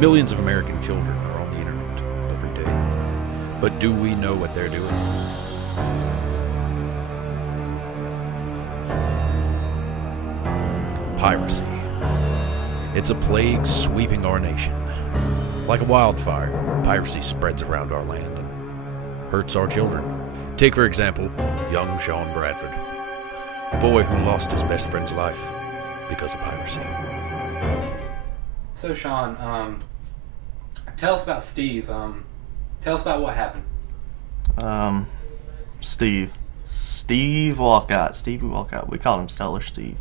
Millions of American children are on the internet every day. But do we know what they're doing? Piracy. It's a plague sweeping our nation. Like a wildfire, piracy spreads around our land and hurts our children. Take, for example, young Sean Bradford, a boy who lost his best friend's life because of piracy. So, Sean, tell us about Steve. Tell us about what happened. Steve Walcott. Stevie Walcott. We call him Stellar Steve.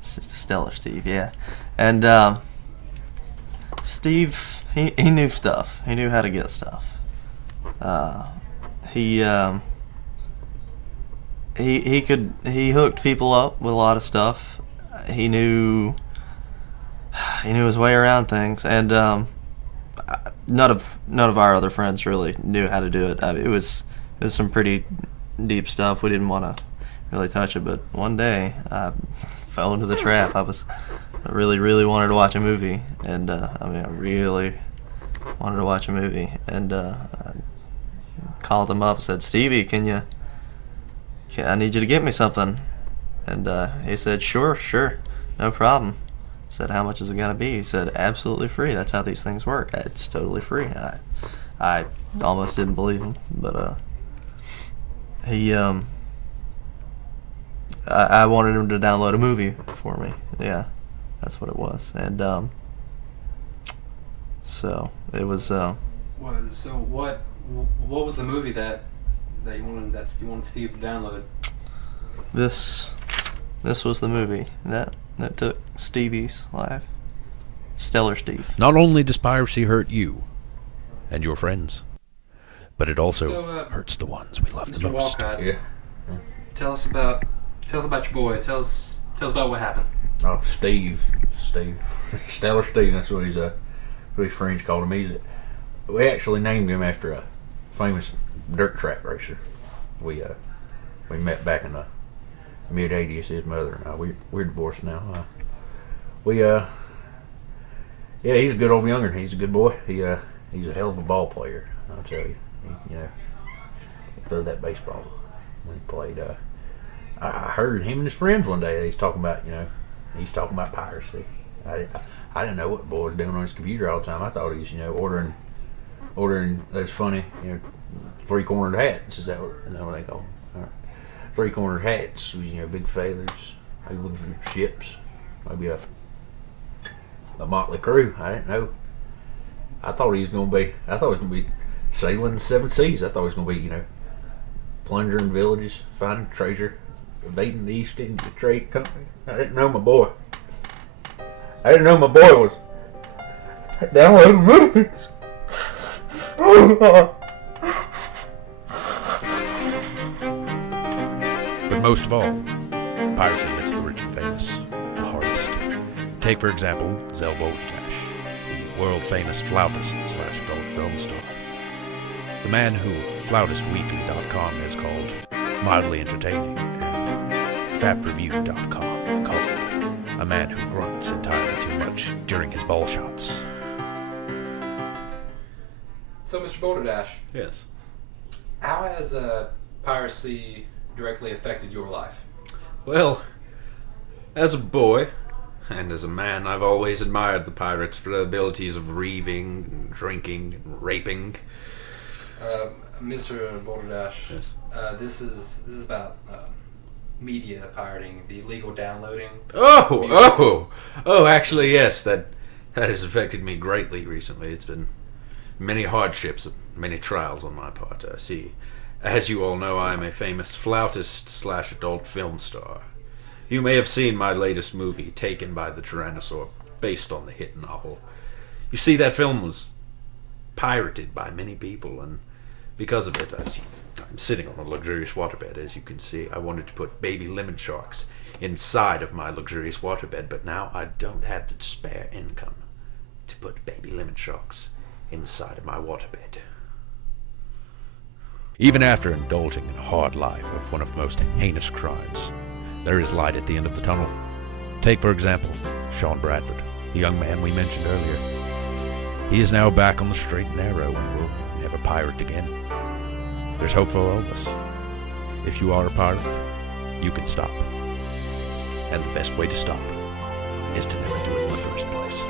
Stellar Steve, yeah. And Steve, he knew stuff. He knew how to get stuff. He hooked people up with a lot of stuff. He knew his way around things, and none of our other friends really knew how to do it. It was some pretty deep stuff. We didn't want to really touch it, but one day I fell into the trap. I really wanted to watch a movie, and I really wanted to watch a movie, and I called him up and said, "Stevie, I need you to get me something." And he said, sure, no problem. I said, "How much is it gonna be?" He said, "Absolutely free. That's how these things work. It's totally free." I almost didn't believe him, but I wanted him to download a movie for me. Yeah, that's what it was. And so it was. So what was the movie that you wanted Steve to download? This was the movie that took Stevie's life. Stellar Steve. Not only does piracy hurt you and your friends, but it also hurts the ones we love Mr. the most. Walcott, Yeah. tell us about your boy. Tell us about what happened. Oh, Steve, Stellar Steve. That's what his friends called him. We actually named him after a famous dirt track racer. We met back in the mid '80s. His mother and I. We're divorced now. Yeah, he's a good old young'un. He's a good boy. He's a hell of a ball player. I'll tell you. He threw that baseball when he played. I heard him and his friends one day. He's talking about piracy. I didn't know what the boy was doing on his computer all the time. I thought he was ordering those funny three-cornered hats. Is that what they call them? Three-cornered hats with big feathers, maybe looking for ships, maybe a motley crew. I didn't know. I thought he was gonna be sailing the seven seas. I thought he was gonna be plundering villages, finding treasure, invading the East India Trade Company. I didn't know my boy was downloading movies. But most of all, piracy hits the rich and famous the hardest. Take, for example, Zell Bolderdash, the world-famous flautist / adult film star. The man who FlautistWeekly.com has called mildly entertaining and FapReview.com called a man who grunts entirely too much during his ball shots. So, Mr. Boulderdash, Yes. how has piracy directly affected your life? Well, as a boy, and as a man, I've always admired the pirates for their abilities of reaving, and drinking, and raping. Mr. Boulderdash, Yes. this is about media pirating, the illegal downloading. Oh, actually, yes, that has affected me greatly recently. It's been many hardships, many trials on my part. See, as you all know, I am a famous flautist / adult film star. You may have seen my latest movie, Taken by the Tyrannosaur, based on the hit novel. You see, that film was pirated by many people, and because of it, I'm sitting on a luxurious waterbed, as you can see. I wanted to put baby lemon sharks inside of my luxurious waterbed, but now I don't have the spare income to put baby lemon sharks inside of my waterbed. Even after indulging in a hard life of one of the most heinous crimes, there is light at the end of the tunnel. Take, for example, Sean Bradford, the young man we mentioned earlier. He is now back on the straight and narrow and will never pirate again. There's hope for all of us. If you are a pirate, you can stop. And the best way to stop is to never do it in the first place.